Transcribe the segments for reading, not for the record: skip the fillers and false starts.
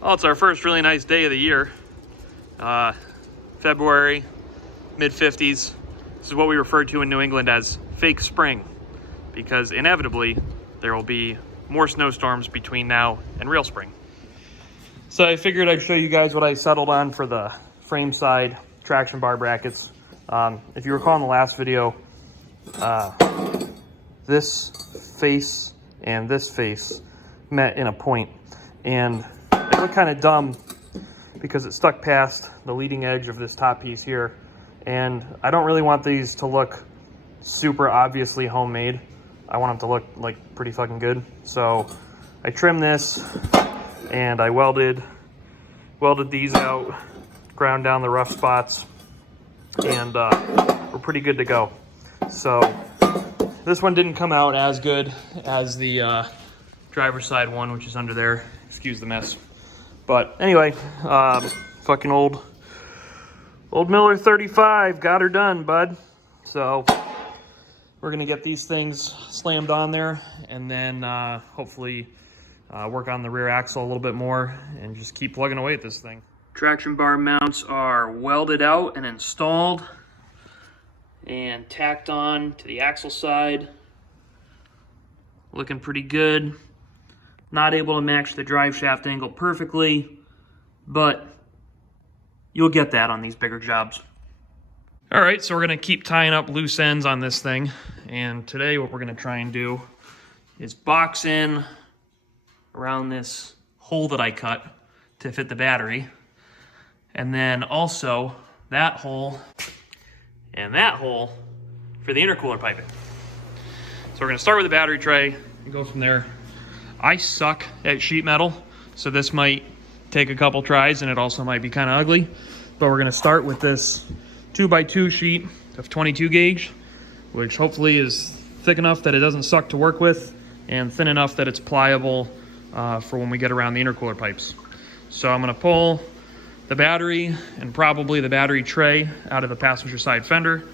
Well, it's our first really nice day of the year. February, mid-50s. This is what we refer to in New England as fake spring, because inevitably there will be more snowstorms between now and real spring. So I figured I'd show you guys what I settled on for the frame side traction bar brackets. If you recall in the last video, this face and this face met in a point, and it looked kind of dumb because it stuck past the leading edge of this top piece here, and I don't really want these to look super obviously homemade. I want them to look like pretty fucking good. So I trimmed this and I welded these out, ground down the rough spots, and we're pretty good to go. So this one didn't come out as good as the driver's side one, which is under there. Excuse the mess. But anyway, fucking old Miller 35 got her done, bud. So we're gonna get these things slammed on there, and then hopefully work on the rear axle a little bit more and just keep plugging away at this thing. Traction bar mounts are welded out and installed and tacked on to the axle side. Looking pretty good. Not able to match the drive shaft angle perfectly, but you'll get that on these bigger jobs. All right, so we're gonna keep tying up loose ends on this thing, and today what we're gonna try and do is box in around this hole that I cut to fit the battery, and then also that hole and that hole for the intercooler piping. So we're gonna start with the battery tray and go from there. I suck at sheet metal, so this might take a couple tries and it also might be kind of ugly, but we're gonna start with this 2x2 sheet of 22 gauge, which hopefully is thick enough that it doesn't suck to work with and thin enough that it's pliable for when we get around the intercooler pipes. So I'm gonna pull the battery and probably the battery tray out of the passenger side fender,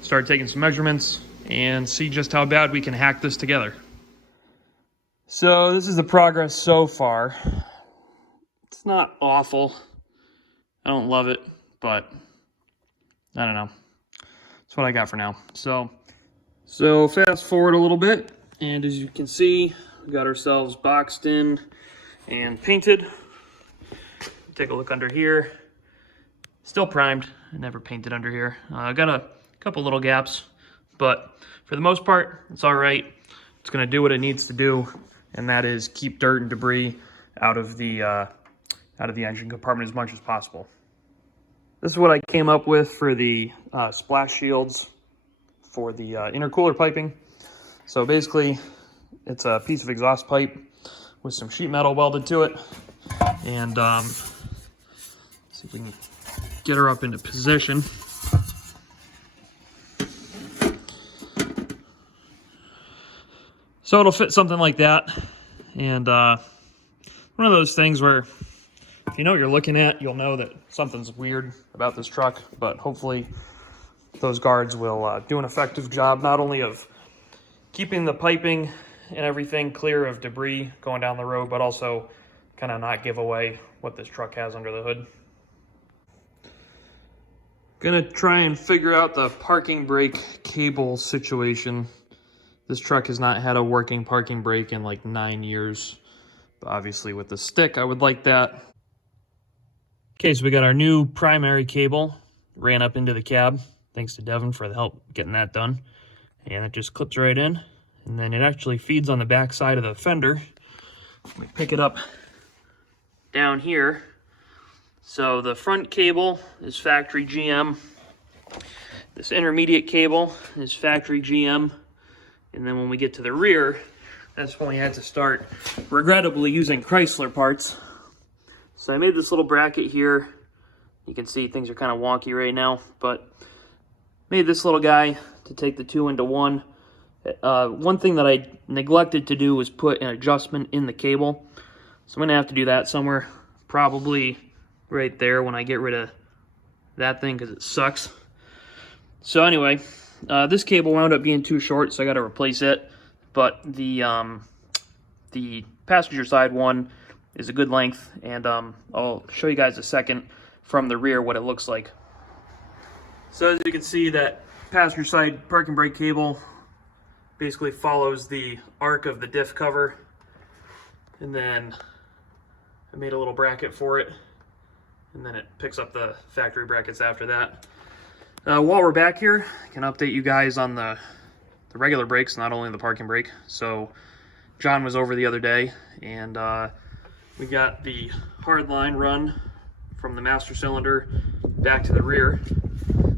start taking some measurements, and see just how bad we can hack this together. So this is the progress so far. It's not awful. I don't love it, but I don't know. That's what I got for now. So fast forward a little bit, and as you can see, we got ourselves boxed in and painted. Take a look under here. Still primed. I never painted under here. I got a couple little gaps, but for the most part, it's all right. It's gonna do what it needs to do, and that is keep dirt and debris out of the engine compartment as much as possible. This is what I came up with for the splash shields for the intercooler piping. So basically, it's a piece of exhaust pipe with some sheet metal welded to it, and see if we can get her up into position. So it'll fit something like that, and one of those things where if you know what you're looking at, you'll know that something's weird about this truck, but hopefully those guards will do an effective job, not only of keeping the piping and everything clear of debris going down the road, but also kind of not give away what this truck has under the hood. Gonna try and figure out the parking brake cable situation. This truck has not had a working parking brake in like 9 years. But obviously with the stick, I would like that. Okay, so we got our new primary cable. Ran up into the cab. Thanks to Devin for the help getting that done. And it just clips right in. And then it actually feeds on the back side of the fender. Let me pick it up down here. So the front cable is factory GM. This intermediate cable is factory GM. And then when we get to the rear, that's when we had to start, regrettably, using Chrysler parts. So I made this little bracket here. You can see things are kind of wonky right now, but made this little guy to take the two into one. One thing that I neglected to do was put an adjustment in the cable. So I'm going to have to do that somewhere, probably right there when I get rid of that thing because it sucks. So anyway, this cable wound up being too short, so I got to replace it. But the passenger side one is a good length, and I'll show you guys a second from the rear what it looks like. So as you can see, that passenger side parking brake cable basically follows the arc of the diff cover, and then I made a little bracket for it, and then it picks up the factory brackets after that. While we're back here, I can update you guys on the regular brakes, not only the parking brake. So John was over the other day, and we got the hard line run from the master cylinder back to the rear.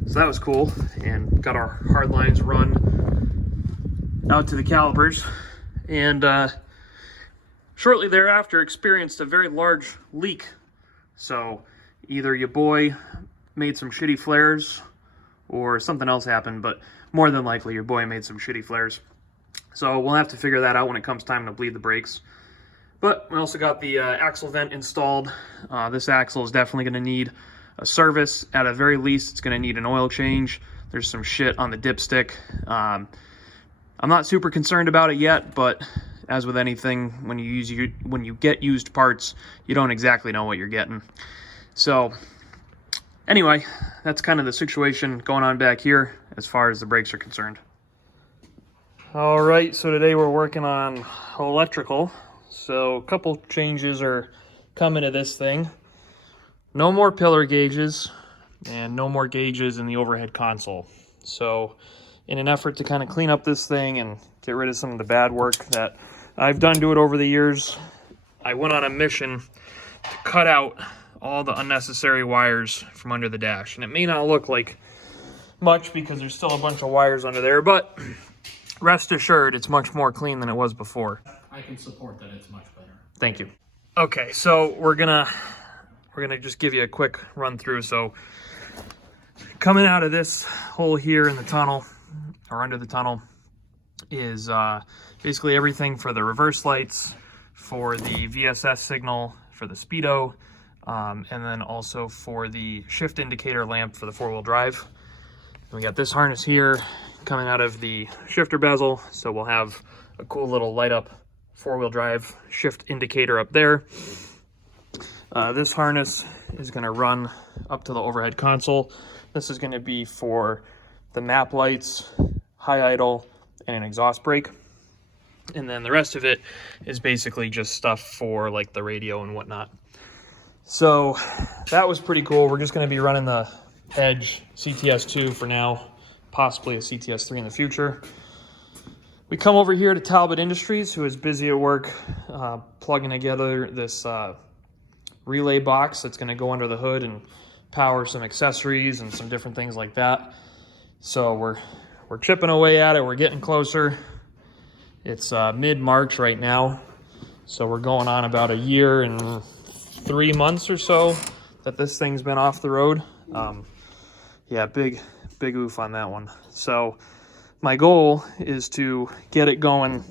So that was cool, and got our hard lines run out to the calipers, and shortly thereafter experienced a very large leak. So either your boy made some shitty flares or something else happened, but more than likely your boy made some shitty flares. So we'll have to figure that out when it comes time to bleed the brakes. But we also got the axle vent installed. This axle is definitely going to need a service. At a very least, it's going to need an oil change. There's some shit on the dipstick. I'm not super concerned about it yet, but as with anything, when you get used parts, you don't exactly know what you're getting. So anyway, that's kind of the situation going on back here as far as the brakes are concerned. All right, so today we're working on electrical. So a couple changes are coming to this thing. No more pillar gauges and no more gauges in the overhead console. So in an effort to kind of clean up this thing and get rid of some of the bad work that I've done to it over the years, I went on a mission to cut out all the unnecessary wires from under the dash. And it may not look like much because there's still a bunch of wires under there, but rest assured it's much more clean than it was before. I can support that. It's much better. Thank you. Okay, so we're gonna just give you a quick run through. So coming out of this hole here in the tunnel, or under the tunnel, is basically everything for the reverse lights, for the VSS signal, for the speedo, and then also for the shift indicator lamp for the four-wheel drive. And we got this harness here coming out of the shifter bezel, so we'll have a cool little light up four-wheel drive shift indicator up there. This harness is going to run up to the overhead console. This is going to be for the map lights, high idle, and an exhaust brake. And then the rest of it is basically just stuff for like the radio and whatnot. So that was pretty cool. We're just going to be running the Edge CTS2 for now, possibly a CTS3 in the future. We come over here to Talbot Industries, who is busy at work plugging together this relay box that's going to go under the hood and power some accessories and some different things like that. So we're chipping away at it. We're getting closer. It's mid-March right now, so we're going on about a year and 3 months or so that this thing's been off the road. Yeah, big oof on that one. So my goal is to get it going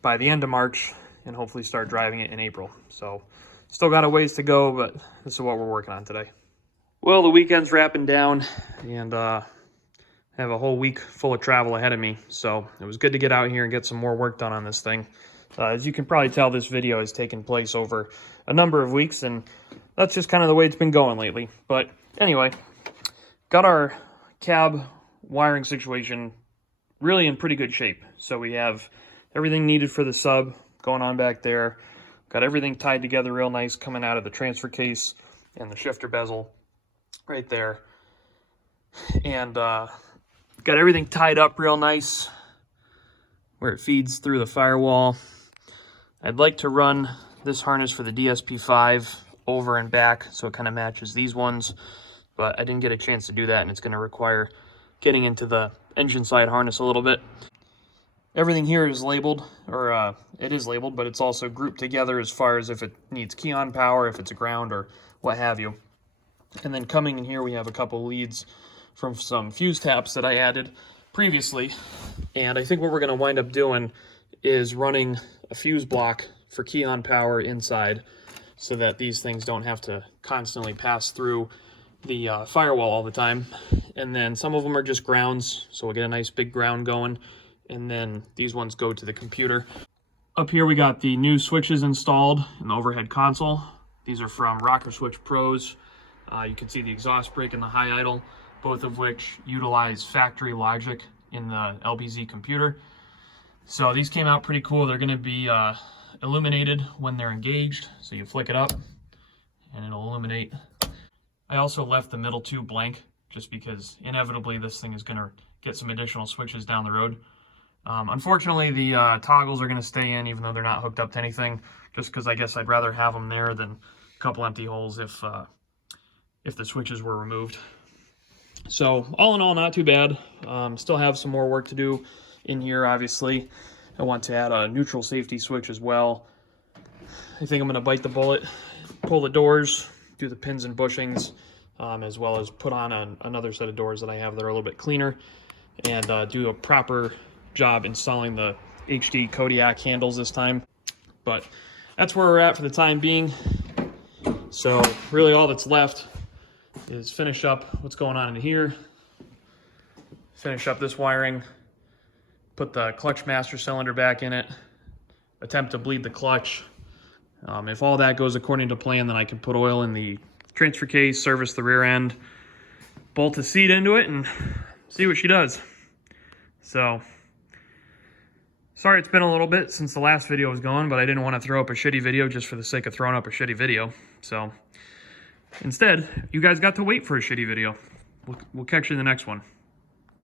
by the end of March and hopefully start driving it in April. So still got a ways to go, but this is what we're working on today. Well, the weekend's wrapping down, and I have a whole week full of travel ahead of me. So it was good to get out here and get some more work done on this thing. As you can probably tell, this video has taken place over a number of weeks, and that's just kind of the way it's been going lately. But anyway, got our cab wiring situation really in pretty good shape. So we have everything needed for the sub going on back there. Got everything tied together real nice coming out of the transfer case and the shifter bezel right there. And got everything tied up real nice where it feeds through the firewall. I'd like to run this harness for the DSP5 over and back so it kind of matches these ones, but I didn't get a chance to do that, and it's going to require getting into the engine side harness a little bit. Everything here is labeled, or it is labeled, but it's also grouped together as far as if it needs key on power, if it's a ground, or what have you. And then coming in here, we have a couple leads from some fuse taps that I added previously. And I think what we're going to wind up doing is running a fuse block for key on power inside so that these things don't have to constantly pass through the firewall all the time. And then some of them are just grounds, so we'll get a nice big ground going. And then these ones go to the computer. Up here we got the new switches installed in the overhead console. These are from Rocker Switch Pros. You can see the exhaust brake and the high idle, both of which utilize factory logic in the LBZ computer. So these came out pretty cool. They're going to be illuminated when they're engaged. So you flick it up and it'll illuminate. I also left the middle two blank just because inevitably this thing is going to get some additional switches down the road. Unfortunately, the toggles are going to stay in even though they're not hooked up to anything, just because I guess I'd rather have them there than a couple empty holes if the switches were removed. So all in all, not too bad. Still have some more work to do in here, obviously. I want to add a neutral safety switch as well. I think I'm going to bite the bullet, pull the doors, do the pins and bushings, as well as put on another set of doors that I have that are a little bit cleaner, and do a proper job installing the HD Kodiak handles this time. But that's where we're at for the time being. So really all that's left is finish up what's going on in here, finish up this wiring, put the clutch master cylinder back in it, attempt to bleed the clutch. If all that goes according to plan, then I can put oil in the transfer case, service the rear end, bolt the seat into it, and see what she does. So sorry it's been a little bit since the last video was going, but I didn't want to throw up a shitty video just for the sake of throwing up a shitty video. So instead, you guys got to wait for a shitty video. We'll catch you in the next one.